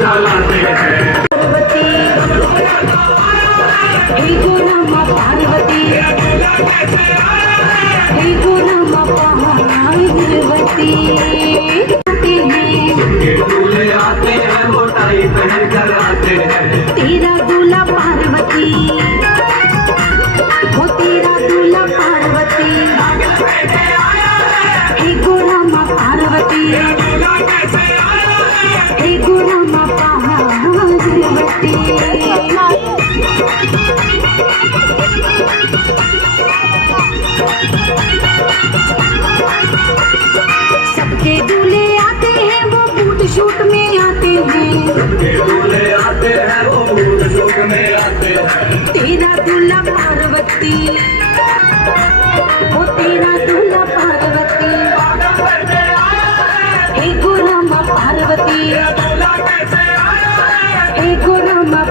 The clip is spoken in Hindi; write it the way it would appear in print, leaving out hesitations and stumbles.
जलाते हैं पार्वती हे गुणमा पार्वती हे गुणमा पार्वती के दूल्हे आते हैं मोटाई पहन कर आते हैं तेरा दूल्हा पार्वती हो तेरा दूल्हा पार्वती हे गुणमा पार्वती हे गुणमा पार्वती सबके दूल्हे आते हैं वो बूट शूट में आते हैं के दूल्हे आते हैं वो बूट शूट में आते हैं तेरा दूल्हा पार्वती वो तेरा दूल्हा पार्वती हे गुणमा पार्वती हे गुणमा